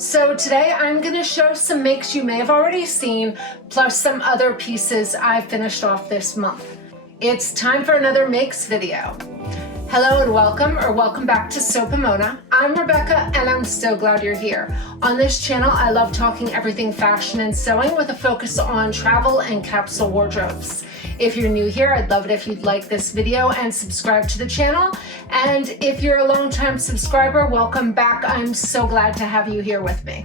So today I'm going to show some makes you may have already seen, plus some other pieces I finished off this month. It's time for another makes video. Hello and welcome back to Sew Pomona. I'm Rebecca and I'm so glad you're here. On this channel I love talking everything fashion and sewing with a focus on travel and capsule wardrobes. If you're new here, I'd love it if you'd like this video and subscribe to the channel. And if you're a longtime subscriber, welcome back. I'm so glad to have you here with me.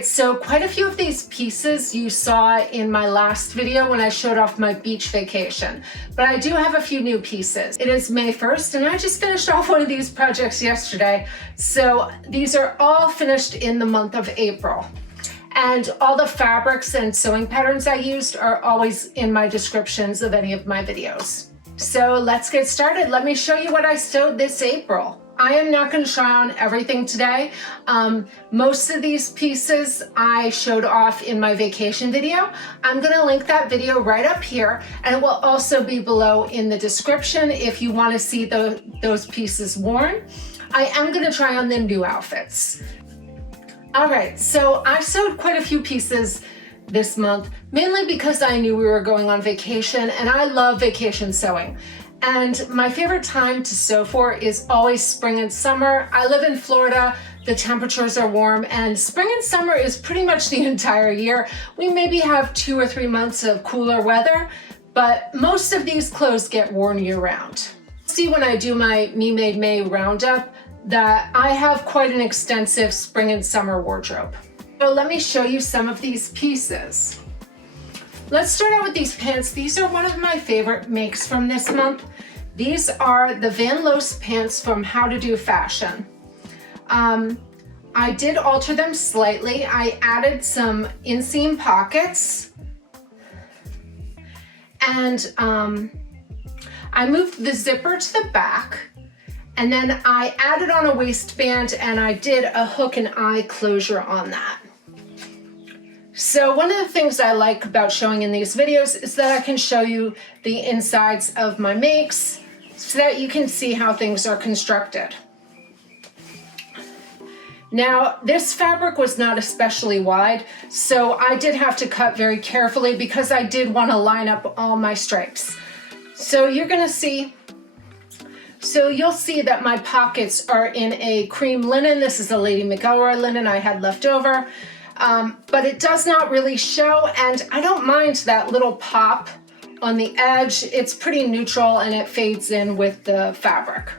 So quite a few of these pieces you saw in my last video when I showed off my beach vacation, but I do have a few new pieces. It is May 1st and I just finished off one of these projects yesterday. So these are all finished in the month of April. And all the fabrics and sewing patterns I used are always in my descriptions of any of my videos. So let's get started. Let me show you what I sewed this April. I am not going to try on everything today. Most of these pieces I showed off in my vacation video. I'm going to link that video right up here, and it will also be below in the description if you want to see those pieces worn. I am going to try on the new outfits. All right, so I sewed quite a few pieces this month, mainly because I knew we were going on vacation, and I love vacation sewing. And my favorite time to sew for is always spring and summer. I live in Florida, the temperatures are warm, and spring and summer is pretty much the entire year. We maybe have 2 or 3 months of cooler weather, but most of these clothes get worn year round. See when I do my Me Made May roundup that I have quite an extensive spring and summer wardrobe. So let me show you some of these pieces. Let's start out with these pants. These are one of my favorite makes from this month. These are the Vanlose pants from How to Do Fashion. I did alter them slightly. I added some inseam pockets and I moved the zipper to the back, and then I added on a waistband and I did a hook and eye closure on that. So one of the things I like about showing in these videos is that I can show you the insides of my makes so that you can see how things are constructed. Now, this fabric was not especially wide, so I did have to cut very carefully because I did want to line up all my stripes. So you're going to see, you'll see that my pockets are in a cream linen. This is a Lady McCall linen I had left over. But it does not really show, and I don't mind that little pop on the edge. It's pretty neutral and it fades in with the fabric.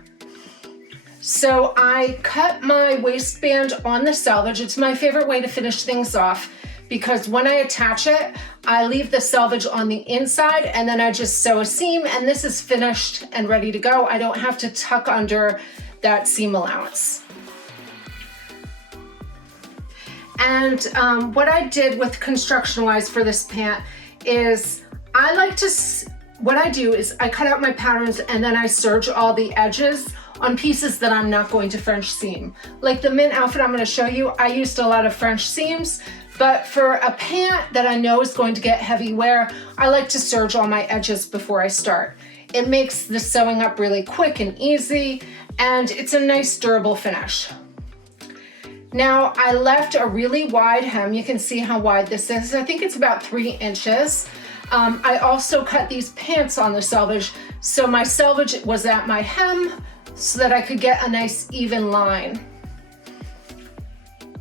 So I cut my waistband on the selvage. It's my favorite way to finish things off because when I attach it, I leave the selvage on the inside and then I just sew a seam, and this is finished and ready to go. I don't have to tuck under that seam allowance. And what I did with construction-wise for this pant is what I do is I cut out my patterns and then I serge all the edges on pieces that I'm not going to French seam. Like the mint outfit I'm going to show you, I used a lot of French seams, but for a pant that I know is going to get heavy wear, I like to serge all my edges before I start. It makes the sewing up really quick and easy, and it's a nice durable finish. Now I left a really wide hem. You can see how wide this is. I think it's about 3 inches. I also cut these pants on the selvage, so my selvage was at my hem so that I could get a nice even line.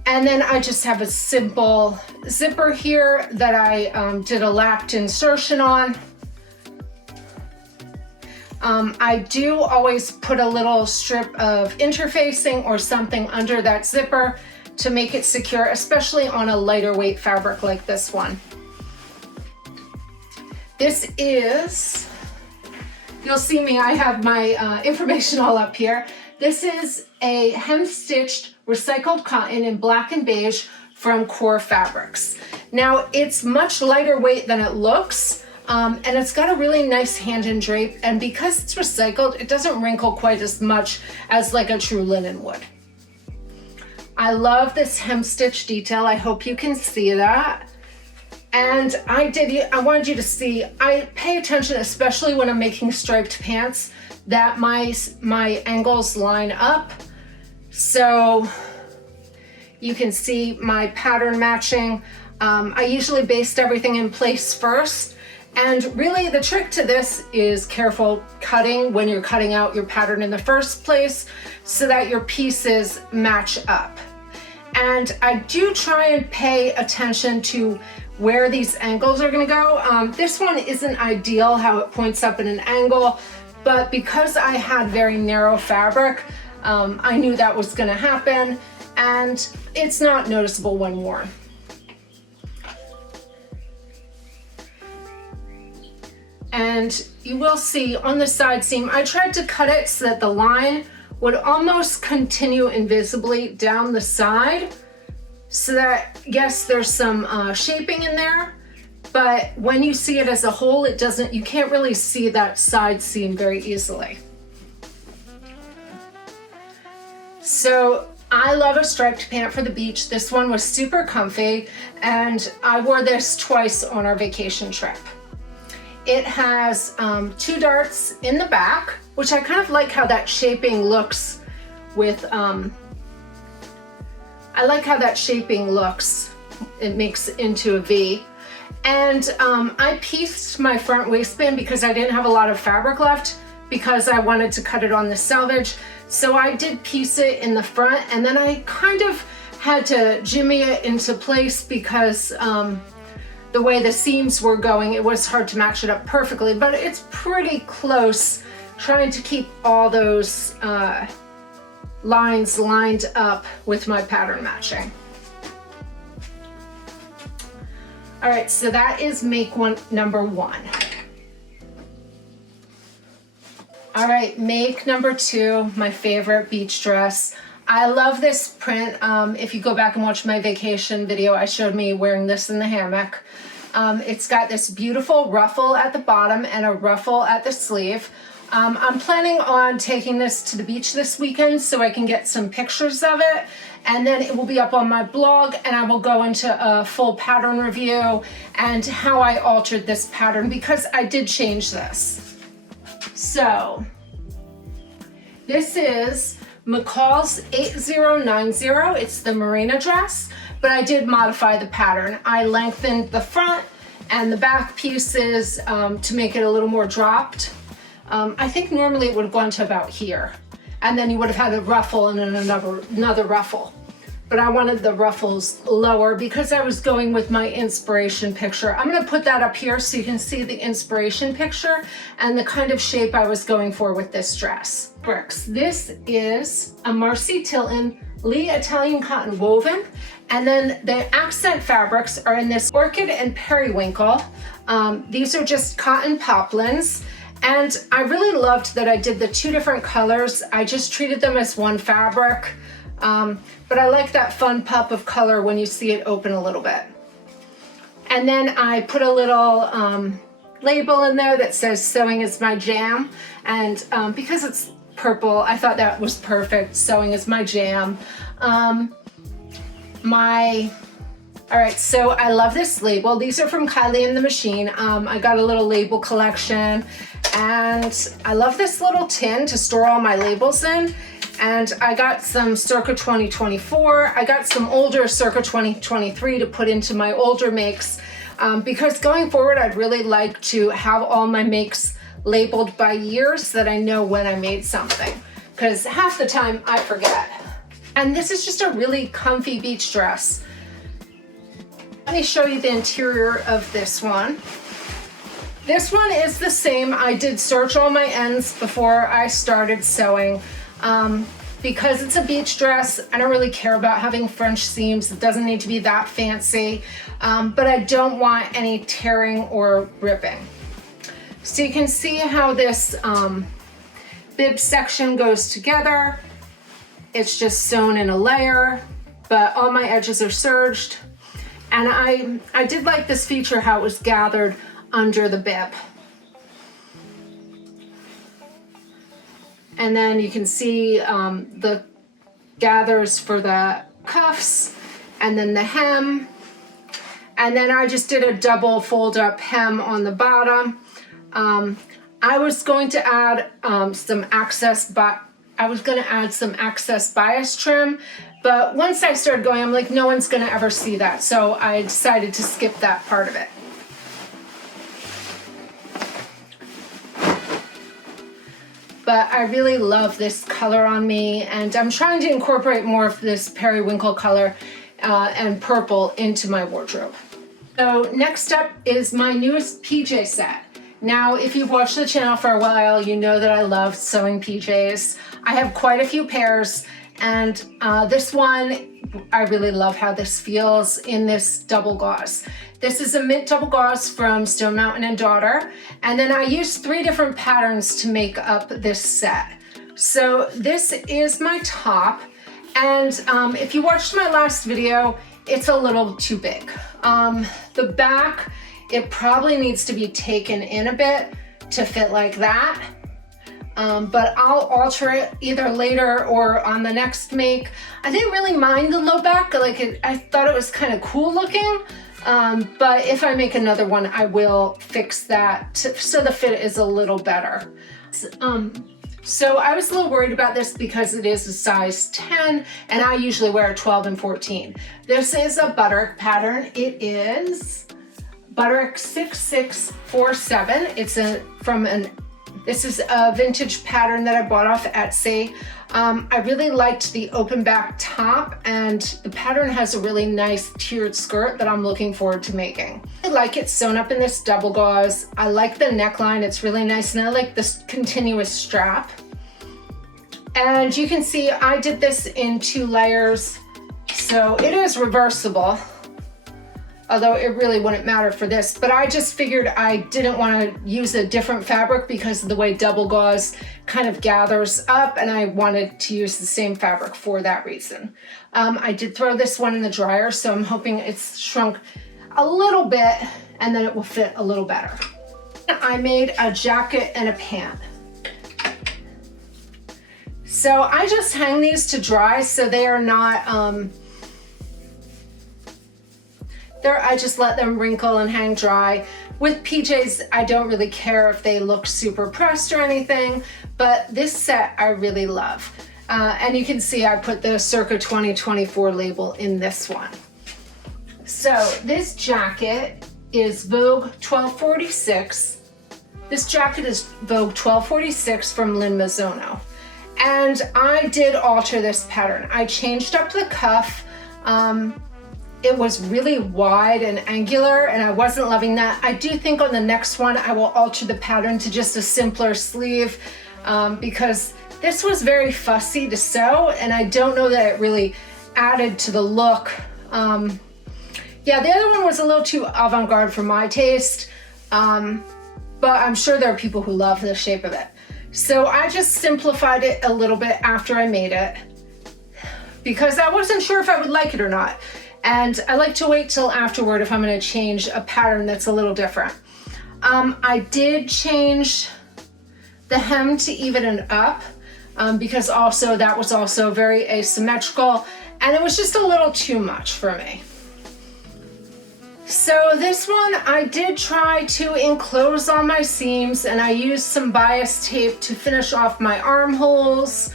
And then I just have a simple zipper here that I did a lapped insertion on. I do always put a little strip of interfacing or something under that zipper to make it secure, especially on a lighter weight fabric like this one. This is, you'll see me, I have my information all up here. This is a hem-stitched recycled cotton in black and beige from Core Fabrics. Now it's much lighter weight than it looks. And it's got a really nice hand and drape, and because it's recycled, it doesn't wrinkle quite as much as like a true linen would. I love this hem stitch detail. I hope you can see that. And I wanted you to see, I pay attention, especially when I'm making striped pants, that my angles line up. So you can see my pattern matching. I usually baste everything in place first. And really the trick to this is careful cutting when you're cutting out your pattern in the first place so that your pieces match up. And I do try and pay attention to where these angles are gonna go. This one isn't ideal how it points up in an angle, but because I had very narrow fabric, I knew that was gonna happen, and it's not noticeable when worn. And you will see on the side seam, I tried to cut it so that the line would almost continue invisibly down the side, so that, yes, there's some shaping in there, but when you see it as a whole, you can't really see that side seam very easily. So I love a striped pant for the beach. This one was super comfy, and I wore this twice on our vacation trip. It has 2 darts in the back, which I kind of like how that shaping looks with, I like how that shaping looks. It makes it into a V. And I pieced my front waistband because I didn't have a lot of fabric left, because I wanted to cut it on the selvage. So I did piece it in the front, and then I kind of had to jimmy it into place because the way the seams were going, it was hard to match it up perfectly, but it's pretty close, trying to keep all those lines lined up with my pattern matching. All right, so that is number 1. All right, make number 2, my favorite beach dress. I love this print. If you go back and watch my vacation video, I showed me wearing this in the hammock. It's got this beautiful ruffle at the bottom and a ruffle at the sleeve. I'm planning on taking this to the beach this weekend so I can get some pictures of it, and then it will be up on my blog, and I will go into a full pattern review and how I altered this pattern, because I did change this. So this is McCall's 8090. It's the Marina dress, but I did modify the pattern. I lengthened the front and the back pieces to make it a little more dropped. I think normally it would have gone to about here, and then you would have had a ruffle and then another ruffle. But I wanted the ruffles lower because I was going with my inspiration picture. I'm gonna put that up here so you can see the inspiration picture and the kind of shape I was going for with this dress. Bricks. This is a Marcy Tilton Leigh Italian cotton woven, and then the accent fabrics are in this Orchid and Periwinkle. These are just cotton poplins. And I really loved that I did the 2 different colors. I just treated them as one fabric, but I like that fun pop of color when you see it open a little bit. And then I put a little label in there that says "Sewing is my jam," and because it's purple, I thought that was perfect. Sewing is my jam. All right, so I love this label. These are from Kylie and the Machine. I got a little label collection, and I love this little tin to store all my labels in. And I got some circa 2024. I got some older circa 2023 to put into my older makes, because going forward, I'd really like to have all my makes labeled by year so that I know when I made something, because half the time I forget. And this is just a really comfy beach dress. Let me show you the interior of this one. This one is the same. I did serge all my ends before I started sewing. Because it's a beach dress, I don't really care about having French seams. It doesn't need to be that fancy, but I don't want any tearing or ripping. So you can see how this bib section goes together. It's just sewn in a layer, but all my edges are serged. And I did like this feature, how it was gathered under the bib. And then you can see the gathers for the cuffs, and then the hem. And then I just did a double fold up hem on the bottom. I was going to add some excess bias trim, but once I started going, I'm like, no one's gonna ever see that. So I decided to skip that part of it. But I really love this color on me, and I'm trying to incorporate more of this periwinkle color and purple into my wardrobe. So next up is my newest PJ set. Now, if you've watched the channel for a while, you know that I love sewing PJs. I have quite a few pairs, and this one, I really love how this feels in this double gauze. This is a mint double gauze from Stonemountain and Daughter, and then I used 3 different patterns to make up this set. So this is my top, and if you watched my last video, it's a little too big. The back, it probably needs to be taken in a bit to fit like that. But I'll alter it either later or on the next make. I didn't really mind the low back, I thought it was kind of cool looking. But if I make another one, I will fix that so the fit is a little better. So I was a little worried about this because it is a size 10 and I usually wear a 12 and 14. This is a Butterick pattern. It is Butterick 6647. This is a vintage pattern that I bought off Etsy. I really liked the open back top, and the pattern has a really nice tiered skirt that I'm looking forward to making. I like it sewn up in this double gauze. I like the neckline, it's really nice, and I like this continuous strap. And you can see I did this in 2 layers, so it is reversible. Although it really wouldn't matter for this, but I just figured I didn't want to use a different fabric because of the way double gauze kind of gathers up, and I wanted to use the same fabric for that reason. I did throw this one in the dryer, so I'm hoping it's shrunk a little bit and then it will fit a little better. I made a jacket and a pant. So I just hang these to dry so they are not, I just let them wrinkle and hang dry. With PJs, I don't really care if they look super pressed or anything, but this set I really love. And you can see I put the circa 2024 label in this one. So this jacket is Vogue 1246. This jacket is Vogue 1246 from Lynn Mizono. And I did alter this pattern. I changed up the cuff. It was really wide and angular, and I wasn't loving that. I do think on the next one I will alter the pattern to just a simpler sleeve because this was very fussy to sew, and I don't know that it really added to the look. Yeah, the other one was a little too avant-garde for my taste, but I'm sure there are people who love the shape of it. So I just simplified it a little bit after I made it because I wasn't sure if I would like it or not. And I like to wait till afterward if I'm going to change a pattern that's a little different. I did change the hem to even it up because also that was also very asymmetrical and it was just a little too much for me. So this one I did try to enclose on my seams, and I used some bias tape to finish off my armholes,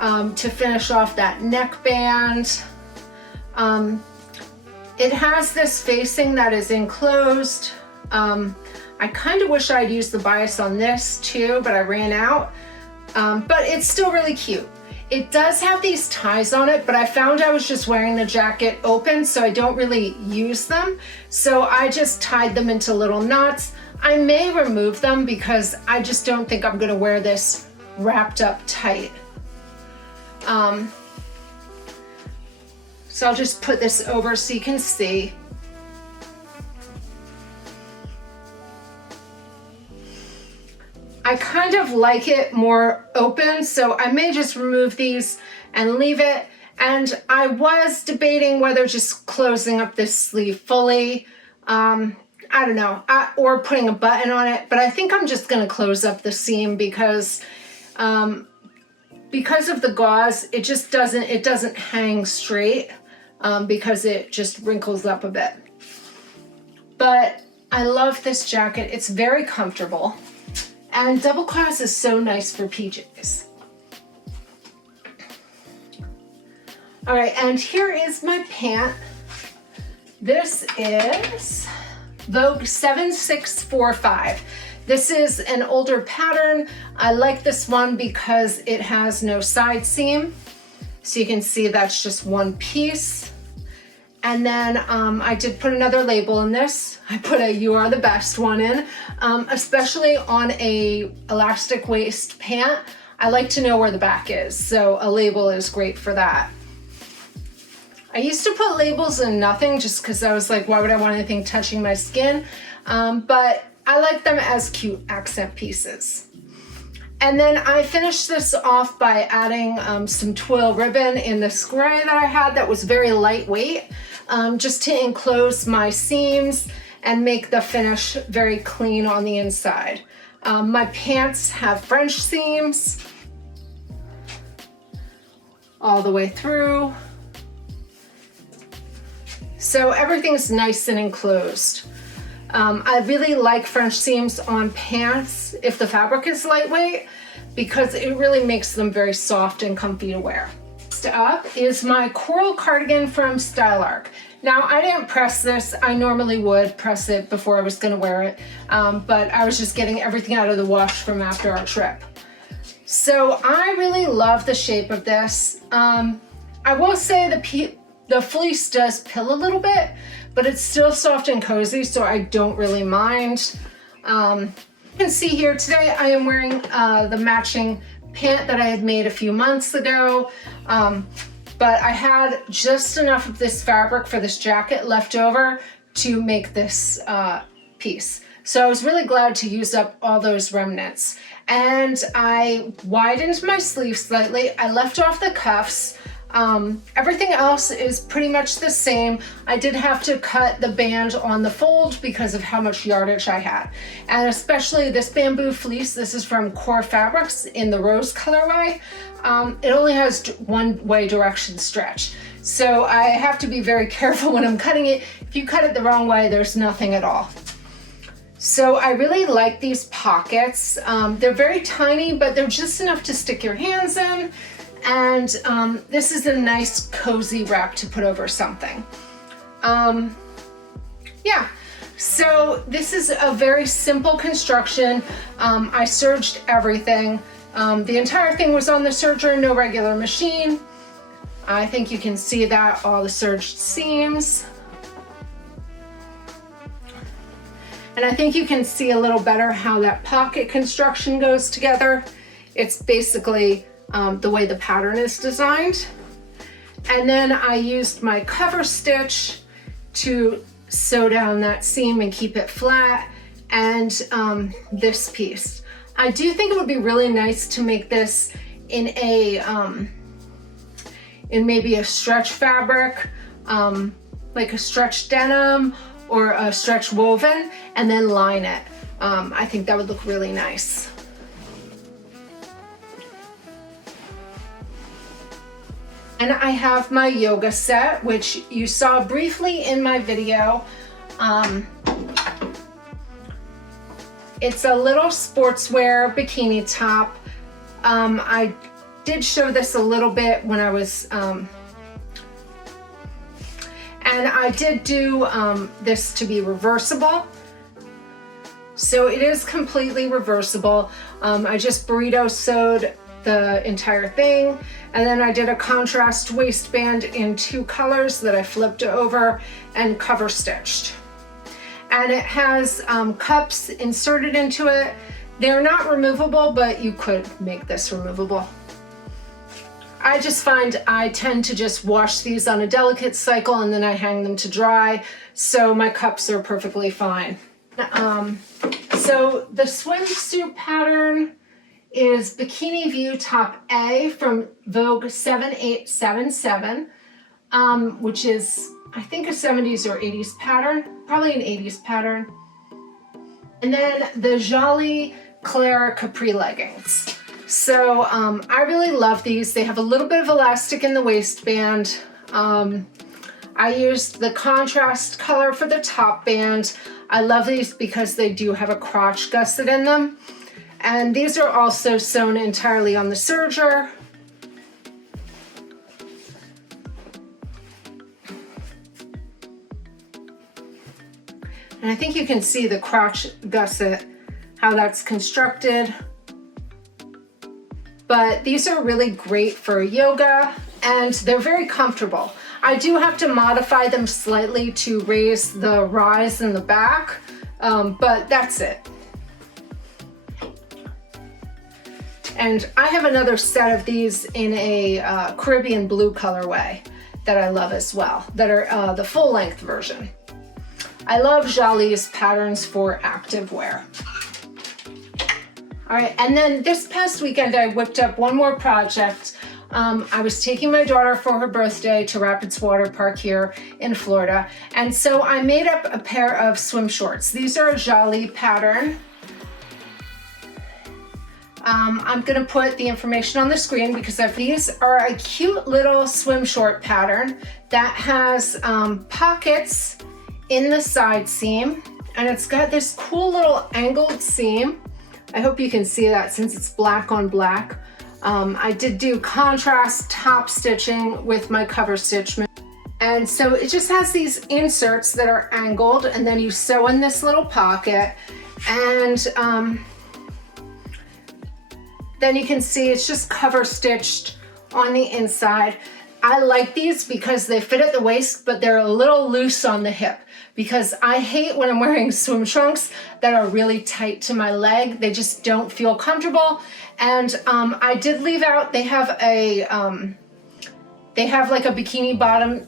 to finish off that neckband. It has this facing that is enclosed. I kind of wish I'd used the bias on this too, but I ran out. But it's still really cute. It does have these ties on it, but I found I was just wearing the jacket open, so I don't really use them. So I just tied them into little knots. I may remove them because I just don't think I'm gonna wear this wrapped up tight. So I'll just put this over so you can see. I kind of like it more open, so I may just remove these and leave it. And I was debating whether just closing up this sleeve fully, I don't know, or putting a button on it, but I think I'm just gonna close up the seam because of the gauze, it just doesn't hang straight because it just wrinkles up a bit. but I love this jacket. It's very comfortable. And double cross is so nice for PJs. All right, and here is my pant. This is Vogue 7645. This is an older pattern. I like this one because it has no side seam. So you can see that's just one piece. And then I did put another label in this. I put a "You Are the Best" one in, especially on a elastic waist pant. I like to know where the back is, so a label is great for that. I used to put labels in nothing just because I was like, why would I want anything touching my skin? But I like them as cute accent pieces. And then I finished this off by adding some twill ribbon in this gray that I had that was very lightweight, just to enclose my seams and make the finish very clean on the inside. My pants have French seams all the way through. So everything's nice and enclosed. I really like French seams on pants if the fabric is lightweight because it really makes them very soft and comfy to wear. Next up is my coral cardigan from Style Arc. Now I didn't press this. I normally would press it before I was gonna wear it, but I was just getting everything out of the wash from after our trip. So I really love the shape of this. I will say the fleece does pill a little bit, but it's still soft and cozy, so I don't really mind. You can see here today I am wearing the matching pant that I had made a few months ago, but I had just enough of this fabric for this jacket left over to make this piece. So I was really glad to use up all those remnants. And I widened my sleeve slightly. I left off the cuffs. Everything else is pretty much the same. I did have to cut the band on the fold because of how much yardage I had. And especially this bamboo fleece, this is from Core Fabrics in the rose colorway. It only has one-way direction stretch. So I have to be very careful when I'm cutting it. If you cut it the wrong way, there's nothing at all. So I really like these pockets. They're very tiny, but they're just enough to stick your hands in. And this is a nice cozy wrap to put over something. Yeah, so this is a very simple construction. I serged everything. The entire thing was on the serger, no regular machine. I think you can see that, all the serged seams. And I think you can see a little better how that pocket construction goes together. It's basically the way the pattern is designed. And then I used my cover stitch to sew down that seam and keep it flat, and this piece. I do think it would be really nice to make this in a in maybe a stretch fabric, like a stretch denim or a stretch woven, and then line it. I think that would look really nice. And I have my yoga set, which you saw briefly in my video. It's a little sportswear bikini top. I did show this a little bit when I was, and I did do this to be reversible. So it is completely reversible. I just burrito sewed the entire thing, and then I did a contrast waistband in 2 colors that I flipped over and cover stitched. And it has cups inserted into it. They're not removable, but you could make this removable. I just find I tend to just wash these on a delicate cycle and then I hang them to dry, so my cups are perfectly fine. So the swimsuit pattern is Bikini View Top A from Vogue 7877, which is, I think, a 70s or 80s pattern, probably an 80s pattern. And then the Jolly Claire Capri leggings. So I really love these. They have a little bit of elastic in the waistband. I I used the contrast color for the top band. I love these because they do have a crotch gusset in them. And these are also sewn entirely on the serger. And I think you can see the crotch gusset, how that's constructed. But these are really great for yoga and they're very comfortable. I do have to modify them slightly to raise the rise in the back, but that's it. And I have another set of these in a Caribbean blue colorway that I love as well, that are the full length version. I love Jolie's patterns for active wear. All right, and then this past weekend I whipped up one more project. I was taking my daughter for her birthday to Rapids Water Park here in Florida, and so I made up a pair of swim shorts. These are a Jolie pattern. I'm gonna put the information on the screen because these are a cute little swim short pattern that has pockets in the side seam, and it's got this cool little angled seam. I hope you can see that since it's black on black. I did do contrast top stitching with my cover stitch. And so it just has these inserts that are angled, and then you sew in this little pocket, and then you can see it's just cover stitched on the inside. I like these because they fit at the waist, but they're a little loose on the hip, because I hate when I'm wearing swim trunks that are really tight to my leg. They just don't feel comfortable. And I did leave out, they have like a bikini bottom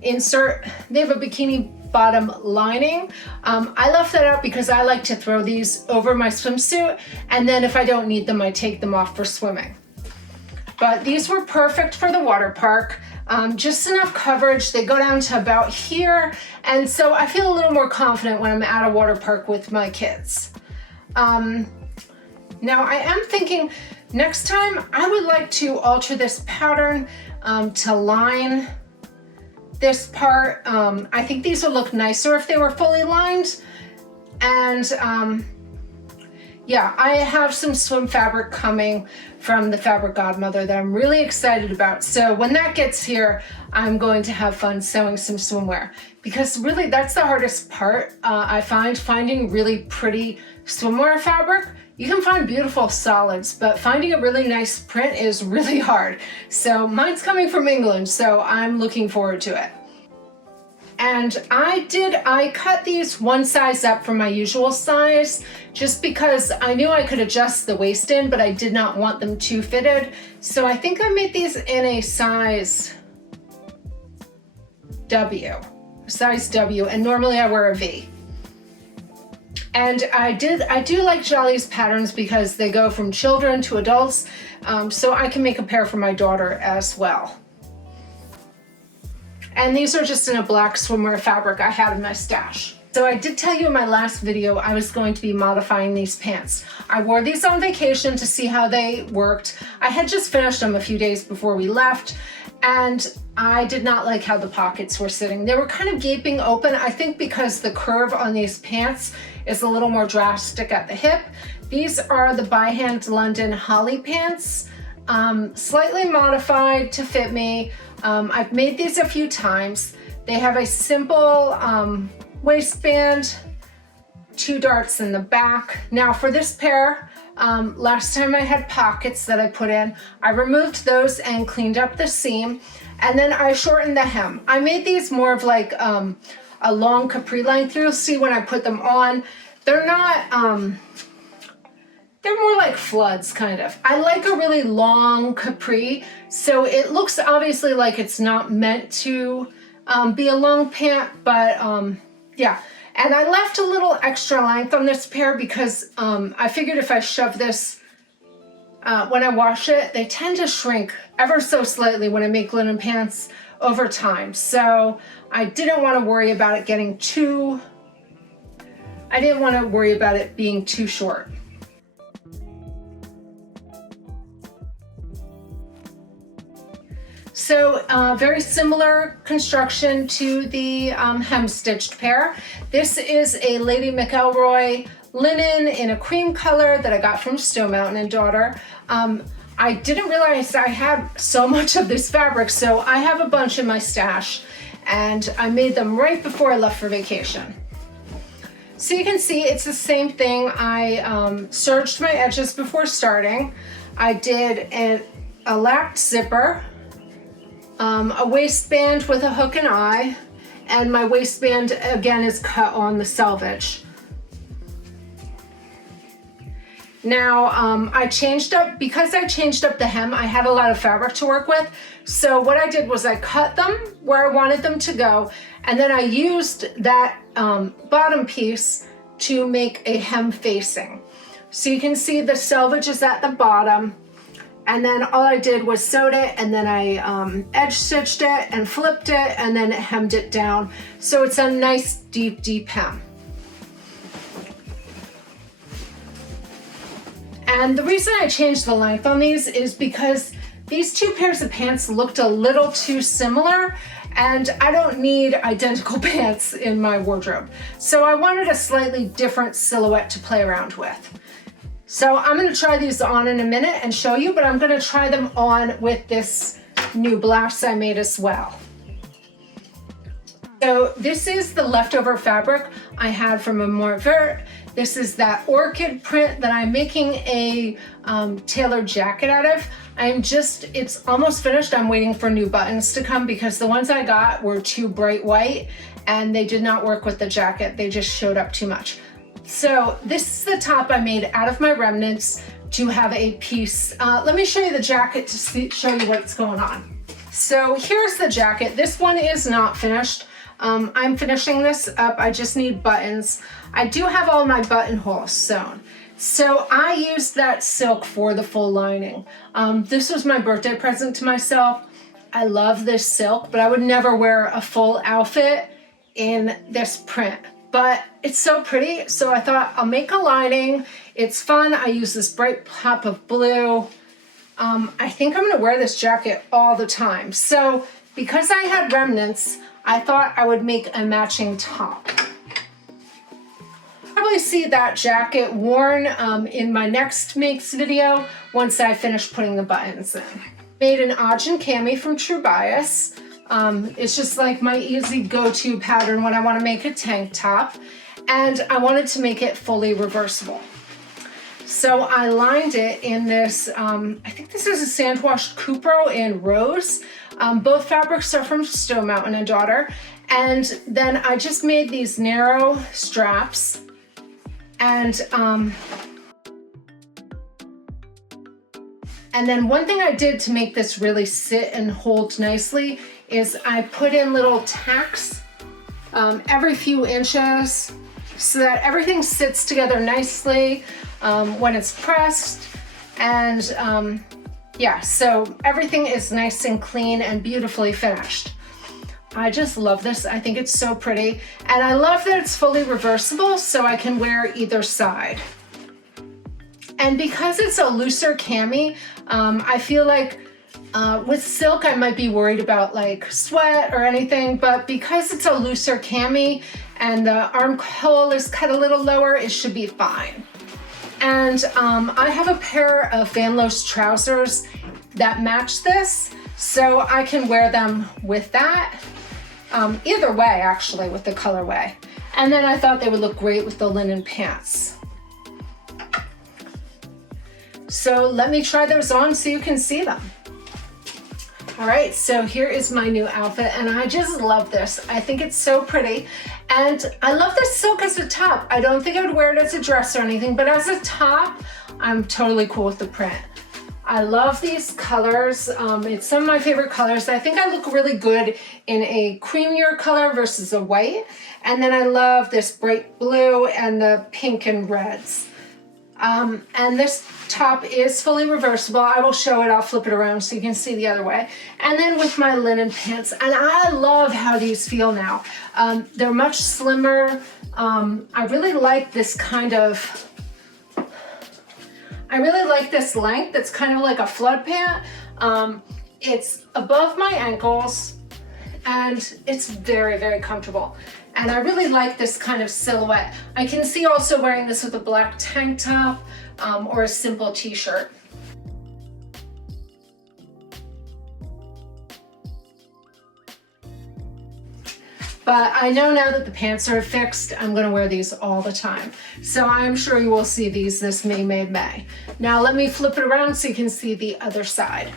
insert. They have a bikini bottom lining. I left that out because I like to throw these over my swimsuit, and then if I don't need them, I take them off for swimming. But these were perfect for the water park. Just enough coverage. They go down to about here, and so I feel a little more confident when I'm at a water park with my kids. Now I am thinking next time I would like to alter this pattern to line this part. I think these would look nicer if they were fully lined. And yeah, I have some swim fabric coming from the Fabric Godmother that I'm really excited about. So when that gets here, I'm going to have fun sewing some swimwear, because really that's the hardest part. I find finding really pretty swimwear fabric. You can find beautiful solids, but finding a really nice print is really hard. So mine's coming from England, so I'm looking forward to it. And I cut these one size up from my usual size, just because I knew I could adjust the waist in, but I did not want them too fitted. So I think I made these in a size W, and normally I wear a V. And I do like Jolie's patterns because they go from children to adults, so I can make a pair for my daughter as well. And these are just in a black swimwear fabric I had in my stash. So I did tell you in my last video I was going to be modifying these pants. I wore these on vacation to see how they worked. I had just finished them a few days before we left, and I did not like how the pockets were sitting. They were kind of gaping open, I think because the curve on these pants is a little more drastic at the hip. These are the By Hand London Holly pants, slightly modified to fit me. I've made these a few times. They have a simple waistband, 2 darts in the back. Now for this pair, last time I had pockets that I put in. I removed those and cleaned up the seam, and then I shortened the hem. I made these more of like a long capri length. You'll see when I put them on, they're not, they're more like floods, kind of. I like a really long capri, so it looks obviously like it's not meant to be a long pant, but yeah. And I left a little extra length on this pair because I figured if I shove this, when I wash it, they tend to shrink ever so slightly when I make linen pants over time. So I didn't want to worry about it getting too, I didn't want to worry about it being too short. So very similar construction to the hem-stitched pair. This is a Lady McElroy linen in a cream color that I got from Stonemountain & Daughter. I didn't realize I had so much of this fabric, so I have a bunch in my stash, and I made them right before I left for vacation. So you can see it's the same thing. I serged my edges before starting. I did a lacked zipper, a waistband with a hook and eye, and my waistband again is cut on the selvage. Now I changed up, because I changed up the hem, I had a lot of fabric to work with. So what I did was I cut them where I wanted them to go, and then I used that bottom piece to make a hem facing. So you can see the selvage is at the bottom, and then all I did was sewed it, and then I edge stitched it and flipped it, and then hemmed it down. So it's a nice deep hem. And the reason I changed the length on these is because these two pairs of pants looked a little too similar, and I don't need identical pants in my wardrobe. So I wanted a slightly different silhouette to play around with. So I'm gonna try these on in a minute and show you, but I'm gonna try them on with this new blouse I made as well. So this is the leftover fabric I had from a Morvert. This is that orchid print that I'm making a tailored jacket out of. It's almost finished. I'm waiting for new buttons to come because the ones I got were too bright white and they did not work with the jacket. They just showed up too much. So this is the top I made out of my remnants to have a piece. Let me show you the jacket to show you what's going on. So here's the jacket. This one is not finished. I'm finishing this up. I just need buttons. I do have all my buttonholes sewn. So I used that silk for the full lining. This was my birthday present to myself. I love this silk, but I would never wear a full outfit in this print. But it's so pretty, so I thought I'll make a lining. It's fun. I use this bright pop of blue. I think I'm gonna wear this jacket all the time. So because I had remnants, I thought I would make a matching top. Probably see that jacket worn in my next makes video once I finish putting the buttons in. Made an Ogden Cami from True Bias. It's just like my easy go-to pattern when I want to make a tank top, and I wanted to make it fully reversible. So I lined it in this, I think this is a sand washed Cupro in Rose. Both fabrics are from Stonemountain & Daughter. And then I just made these narrow straps, and then one thing I did to make this really sit and hold nicely is I put in little tacks every few inches so that everything sits together nicely when it's pressed. And yeah, so everything is nice and clean and beautifully finished. I just love this. I think it's so pretty. And I love that it's fully reversible so I can wear either side. And because it's a looser cami, I feel like with silk I might be worried about like sweat or anything, but because it's a looser cami and the armhole is cut a little lower, it should be fine. And I have a pair of Vanlose trousers that match this, so I can wear them with that. Either way, actually, with the colorway. And then I thought they would look great with the linen pants. So let me try those on so you can see them. All right, so here is my new outfit, and I just love this. I think it's so pretty. And I love this silk as a top. I don't think I would wear it as a dress or anything, but as a top, I'm totally cool with the print. I love these colors. It's some of my favorite colors. I think I look really good in a creamier color versus a white. And then I love this bright blue and the pink and reds. And this top is fully reversible. I will show it. I'll flip it around so you can see the other way. And then with my linen pants, and I love how these feel now. They're much slimmer. I really like this kind of, I really like this length. It's kind of like a flood pant. It's above my ankles and it's very, very comfortable. And I really like this kind of silhouette. I can see also wearing this with a black tank top or a simple t-shirt. But I know now that the pants are fixed, I'm gonna wear these all the time. So I'm sure you will see these this May. Now let me flip it around so you can see the other side.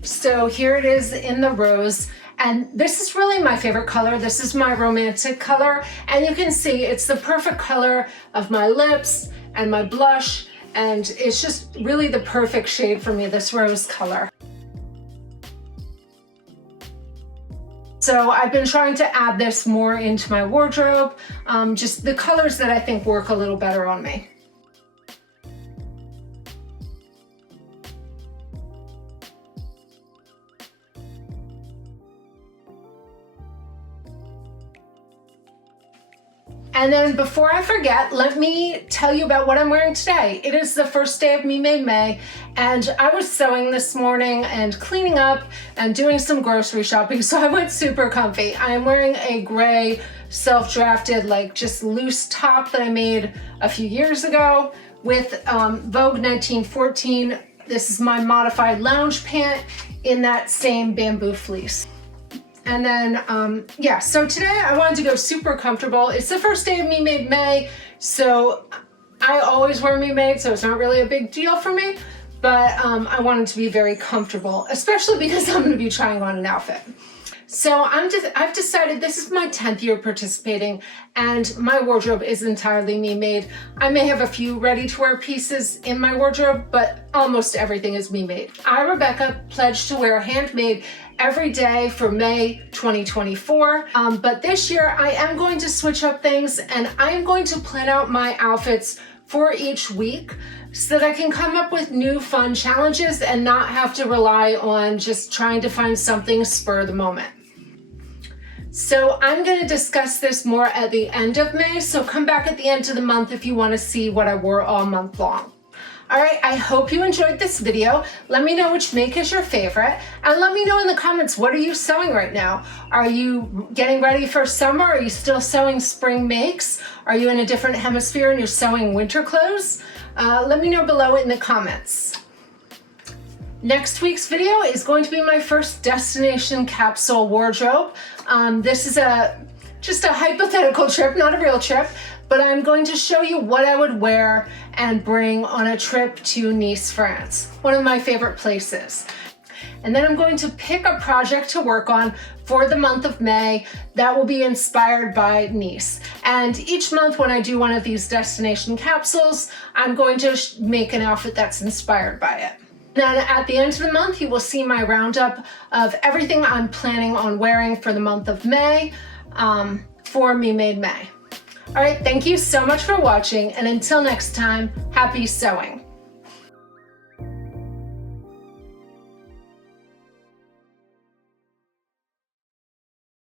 So here it is in the rose. And this is really my favorite color. This is my romantic color. And you can see it's the perfect color of my lips and my blush. And it's just really the perfect shade for me, this rose color. So I've been trying to add this more into my wardrobe, just the colors that I think work a little better on me. And then before I forget, let me tell you about what I'm wearing today. It is the first day of May, and I was sewing this morning and cleaning up and doing some grocery shopping, so I went super comfy. I am wearing a gray self-drafted, like just loose top that I made a few years ago with Vogue 1914. This is my modified lounge pant in that same bamboo fleece. And then, yeah, so today I wanted to go super comfortable. It's the first day of May, so I always wear May, so it's not really a big deal for me, but I wanted to be very comfortable, especially because I'm gonna be trying on an outfit. So I've decided this is my 10th year participating and my wardrobe is entirely me-made. I may have a few ready-to-wear pieces in my wardrobe, but almost everything is me-made. I, Rebecca, pledged to wear handmade every day for May 2024. But this year I am going to switch up things and I am going to plan out my outfits for each week so that I can come up with new fun challenges and not have to rely on just trying to find something spur of the moment. So I'm going to discuss this more at the end of May, so come back at the end of the month if you want to see what I wore all month long. All right, I hope you enjoyed this video. Let me know which make is your favorite, and let me know in the comments, what are you sewing right now? Are you getting ready for summer? Are you still sewing spring makes? Are you in a different hemisphere and you're sewing winter clothes? Let me know below in the comments. Next week's video is going to be my first destination capsule wardrobe. This is just a hypothetical trip, not a real trip, but I'm going to show you what I would wear and bring on a trip to Nice, France, one of my favorite places. And then I'm going to pick a project to work on for the month of May that will be inspired by Nice. And each month when I do one of these destination capsules, I'm going to make an outfit that's inspired by it. Then at the end of the month, you will see my roundup of everything I'm planning on wearing for the month of May for Me Made May. All right, thank you so much for watching, and until next time, happy sewing.